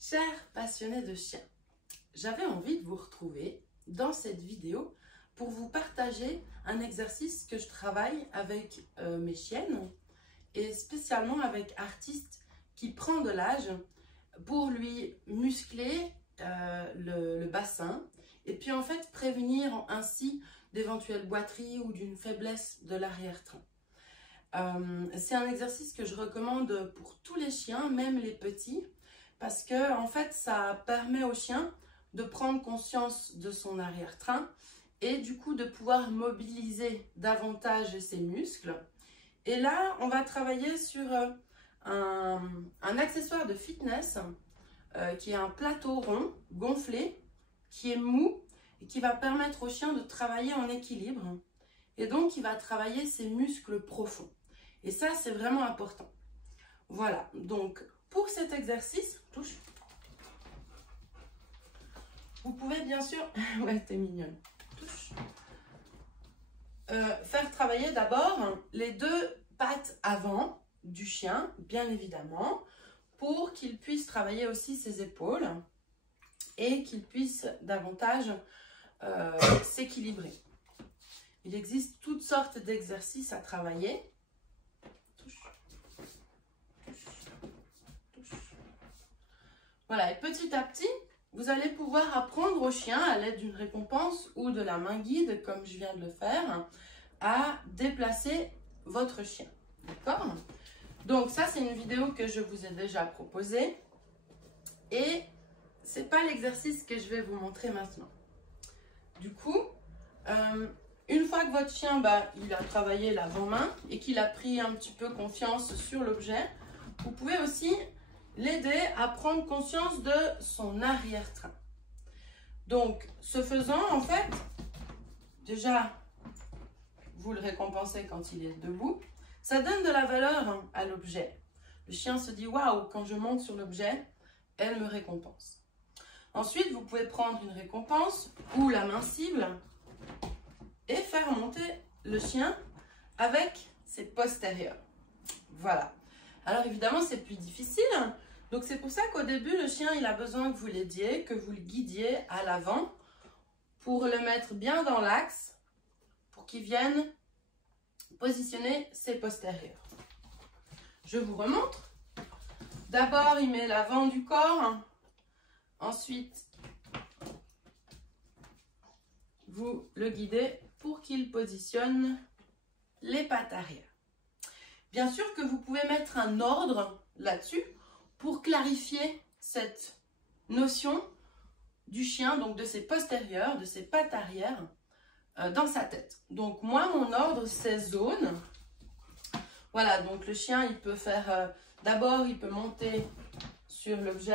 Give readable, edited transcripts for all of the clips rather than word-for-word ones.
Chers passionnés de chiens, j'avais envie de vous retrouver dans cette vidéo pour vous partager un exercice que je travaille avec mes chiennes et spécialement avec Artiste qui prend de l'âge pour lui muscler le bassin et puis en fait prévenir ainsi d'éventuelles boiteries ou d'une faiblesse de l'arrière-train. C'est un exercice que je recommande pour tous les chiens, même les petits, parce que en fait ça permet au chien de prendre conscience de son arrière-train et du coup de pouvoir mobiliser davantage ses muscles. Et là on va travailler sur un accessoire de fitness qui est un plateau rond gonflé qui est mou et qui va permettre au chien de travailler en équilibre et donc il va travailler ses muscles profonds. Et ça, c'est vraiment important. Voilà, donc pour cet exercice, touche. Vous pouvez bien sûr, ouais, t'es mignonne, touche. Faire travailler d'abord les deux pattes avant du chien, bien évidemment, pour qu'il puisse travailler aussi ses épaules et qu'il puisse davantage s'équilibrer. Il existe toutes sortes d'exercices à travailler. Voilà, et petit à petit, vous allez pouvoir apprendre au chien, à l'aide d'une récompense ou de la main guide, comme je viens de le faire, à déplacer votre chien. D'accord? Donc ça, c'est une vidéo que je vous ai déjà proposée. Et ce n'est pas l'exercice que je vais vous montrer maintenant. Du coup, une fois que votre chien, il a travaillé l'avant-main et qu'il a pris un petit peu confiance sur l'objet, vous pouvez aussi l'aider à prendre conscience de son arrière-train. Donc, ce faisant, en fait, déjà, vous le récompensez quand il est debout. Ça donne de la valeur à l'objet. Le chien se dit « Waouh, quand je monte sur l'objet, elle me récompense ». Ensuite, vous pouvez prendre une récompense ou la main cible et faire monter le chien avec ses postérieurs. Voilà. Alors évidemment, c'est plus difficile. Donc c'est pour ça qu'au début, le chien, il a besoin que vous l'aidiez, que vous le guidiez à l'avant pour le mettre bien dans l'axe, pour qu'il vienne positionner ses postérieurs. Je vous remontre. D'abord, il met l'avant du corps. Ensuite, vous le guidez pour qu'il positionne les pattes arrière. Bien sûr que vous pouvez mettre un ordre là-dessus pour clarifier cette notion du chien, donc de ses postérieurs, de ses pattes arrière dans sa tête. Donc moi, mon ordre, c'est zone. Voilà, donc le chien, il peut faire, d'abord, il peut monter sur l'objet.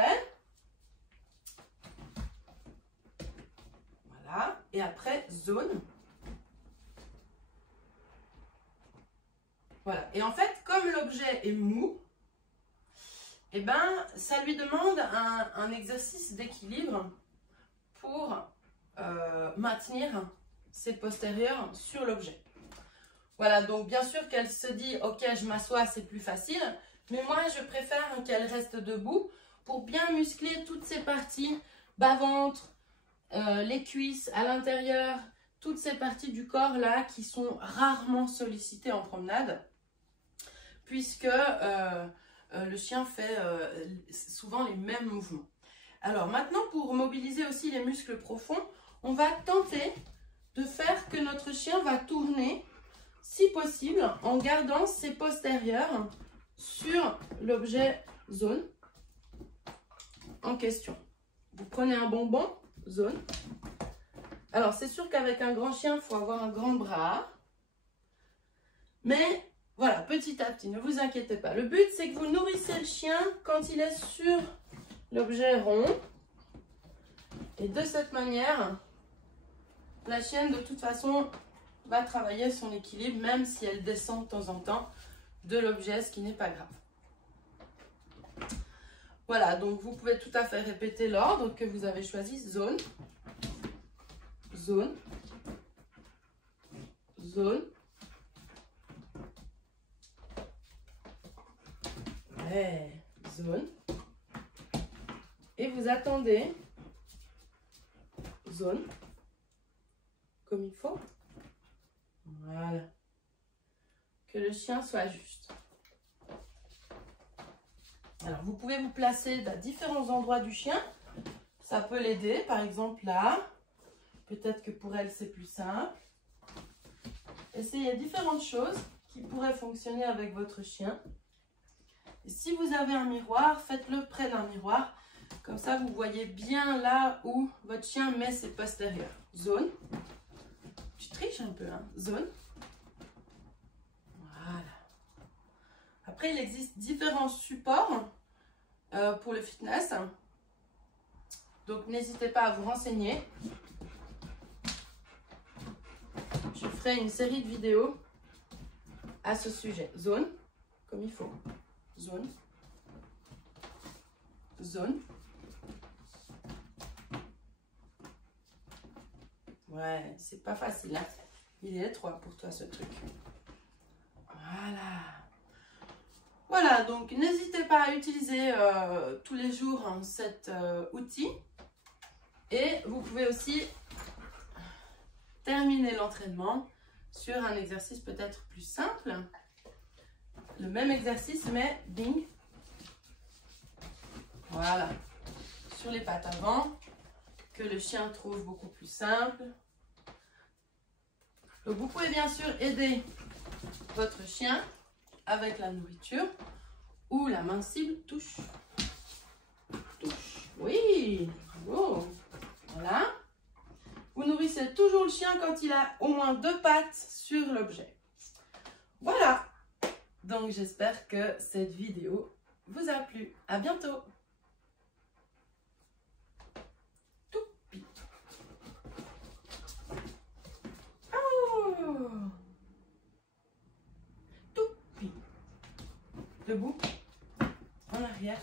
Voilà, et après, zone. Voilà, et en fait, comme l'objet est mou, eh ben, ça lui demande un exercice d'équilibre pour maintenir ses postérieurs sur l'objet. Voilà, donc bien sûr qu'elle se dit « Ok, je m'assois, c'est plus facile », mais moi, je préfère qu'elle reste debout pour bien muscler toutes ces parties, bas-ventre, les cuisses à l'intérieur, toutes ces parties du corps là qui sont rarement sollicitées en promenade, puisque le chien fait souvent les mêmes mouvements. Alors maintenant, pour mobiliser aussi les muscles profonds, on va tenter de faire que notre chien va tourner, si possible, en gardant ses postérieurs sur l'objet zone en question. Vous prenez un bonbon, zone. Alors c'est sûr qu'avec un grand chien, il faut avoir un grand bras. Mais voilà, petit à petit, ne vous inquiétez pas. Le but, c'est que vous nourrissez le chien quand il est sur l'objet rond. Et de cette manière, la chienne, de toute façon, va travailler son équilibre, même si elle descend de temps en temps de l'objet, ce qui n'est pas grave. Voilà, donc vous pouvez tout à fait répéter l'ordre que vous avez choisi. Zone, zone, zone. Ouais, zone, Et vous attendez, zone, comme il faut. Voilà. Que le chien soit juste. Alors, vous pouvez vous placer à différents endroits du chien. Ça peut l'aider, par exemple là. Peut-être que pour elle, c'est plus simple. Essayez différentes choses qui pourraient fonctionner avec votre chien. Et si vous avez un miroir, faites-le près d'un miroir. Comme ça, vous voyez bien là où votre chien met ses postérieurs. Zone. Tu triches un peu, hein. Zone. Voilà. Après, il existe différents supports pour le fitness. Donc, n'hésitez pas à vous renseigner. Je ferai une série de vidéos à ce sujet. Zone, comme il faut. Zone. Zone. Ouais, c'est pas facile, hein. Il est étroit pour toi, ce truc. Voilà. Voilà, donc n'hésitez pas à utiliser tous les jours cet outil. Et vous pouvez aussi terminer l'entraînement sur un exercice peut-être plus simple. Le même exercice, mais bing. Voilà. Sur les pattes avant, que le chien trouve beaucoup plus simple. Donc vous pouvez bien sûr aider votre chien avec la nourriture ou la main cible touche. Touche. Oui, bravo. Voilà. Vous nourrissez toujours le chien quand il a au moins 2 pattes sur l'objet. Voilà. Donc j'espère que cette vidéo vous a plu. À bientôt. Toupi. Oh. Toupi. Debout. En arrière.